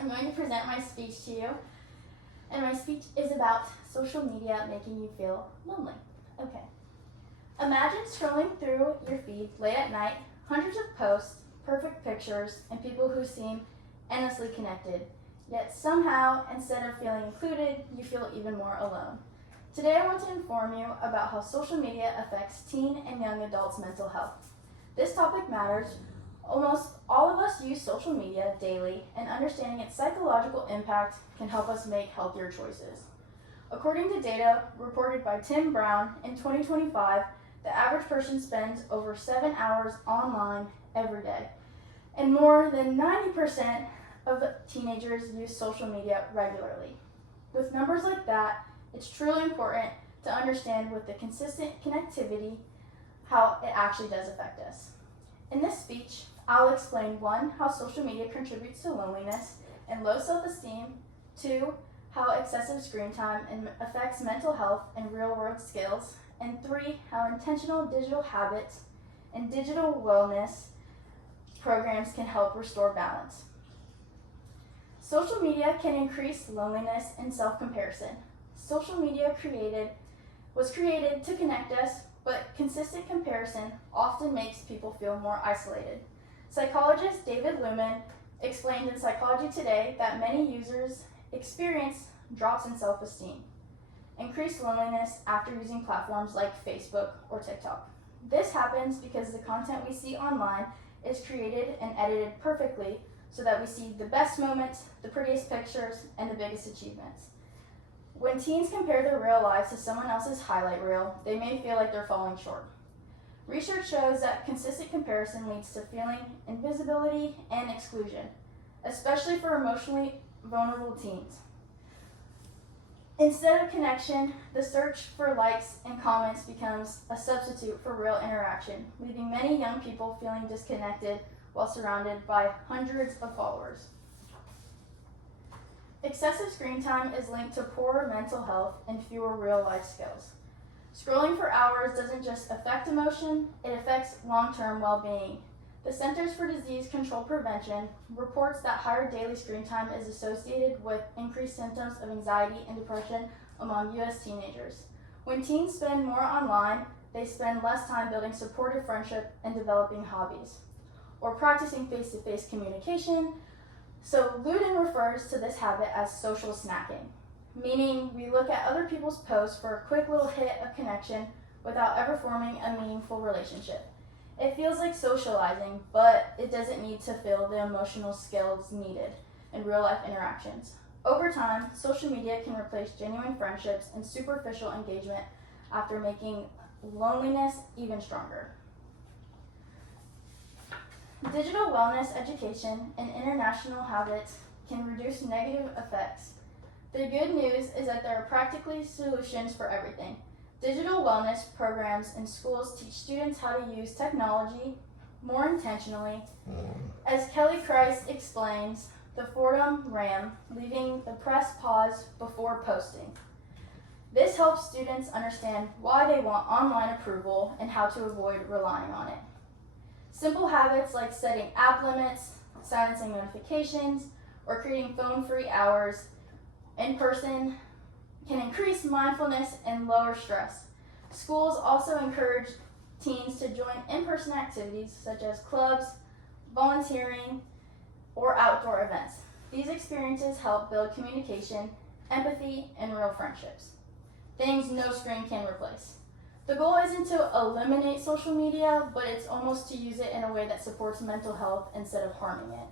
I'm going to present my speech to you. And my speech is about social media making you feel lonely. Okay. Imagine scrolling through your feed late at night, hundreds of posts, perfect pictures, and people who seem endlessly connected. Yet somehow, instead of feeling included, you feel even more alone. Today I want to inform you about how social media affects teen and young adults' mental health. This topic matters. Almost all of us use social media daily, and understanding its psychological impact can help us make healthier choices. According to data reported by Tim Brown, in 2025, the average person spends over 7 hours online every day, and more than 90% of teenagers use social media regularly. With numbers like that, it's truly important to understand with the consistent connectivity how it actually does affect us. In this speech, I'll explain 1, how social media contributes to loneliness and low self-esteem, 2, how excessive screen time affects mental health and real-world skills, and 3, how intentional digital habits and digital wellness programs can help restore balance. Social media can increase loneliness and self-comparison. Social media was created to connect us, but consistent comparison often makes people feel more isolated. Psychologist David Lumen explained in Psychology Today that many users experience drops in self-esteem, increased loneliness after using platforms like Facebook or TikTok. This happens because the content we see online is created and edited perfectly so that we see the best moments, the prettiest pictures, and the biggest achievements. When teens compare their real lives to someone else's highlight reel, they may feel like they're falling short. Research shows that consistent comparison leads to feeling invisibility and exclusion, especially for emotionally vulnerable teens. Instead of connection, the search for likes and comments becomes a substitute for real interaction, leaving many young people feeling disconnected while surrounded by hundreds of followers. Excessive screen time is linked to poorer mental health and fewer real-life skills. Scrolling for hours doesn't just affect emotion, it affects long-term well-being. The Centers for Disease Control Prevention reports that higher daily screen time is associated with increased symptoms of anxiety and depression among U.S. teenagers. When teens spend more online, they spend less time building supportive friendship and developing hobbies, or practicing face-to-face communication. So Luden refers to this habit as social snacking, meaning we look at other people's posts for a quick little hit of connection without ever forming a meaningful relationship. It feels like socializing, but it doesn't need to fill the emotional skills needed in real-life interactions. Over time, social media can replace genuine friendships and superficial engagement after making loneliness even stronger. Digital wellness education and international habits can reduce negative effects. The good news is that there are practically solutions for everything. Digital wellness programs in schools teach students how to use technology more intentionally. As Kelly Christ explains, the Fordham RAM, leaving the press pause before posting. This helps students understand why they want online approval and how to avoid relying on it. Simple habits like setting app limits, silencing notifications, or creating phone-free hours in person can increase mindfulness and lower stress. Schools also encourage teens to join in-person activities such as clubs, volunteering, or outdoor events. These experiences help build communication, empathy, and real friendships. Things no screen can replace. The goal isn't to eliminate social media, but it's almost to use it in a way that supports mental health instead of harming it.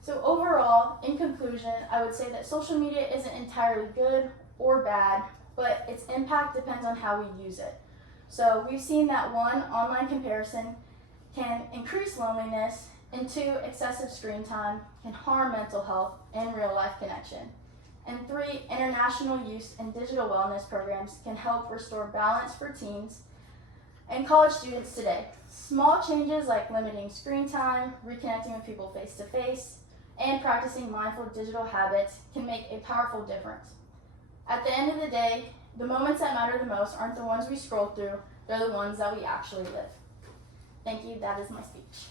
So overall, in conclusion, I would say that social media isn't entirely good or bad, but its impact depends on how we use it. So we've seen that 1, online comparison can increase loneliness, and 2, excessive screen time can harm mental health and real-life connection. And 3, international use and digital wellness programs can help restore balance for teens and college students today. Small changes like limiting screen time, reconnecting with people face-to-face, and practicing mindful digital habits can make a powerful difference. At the end of the day, the moments that matter the most aren't the ones we scroll through, they're the ones that we actually live. Thank you, that is my speech.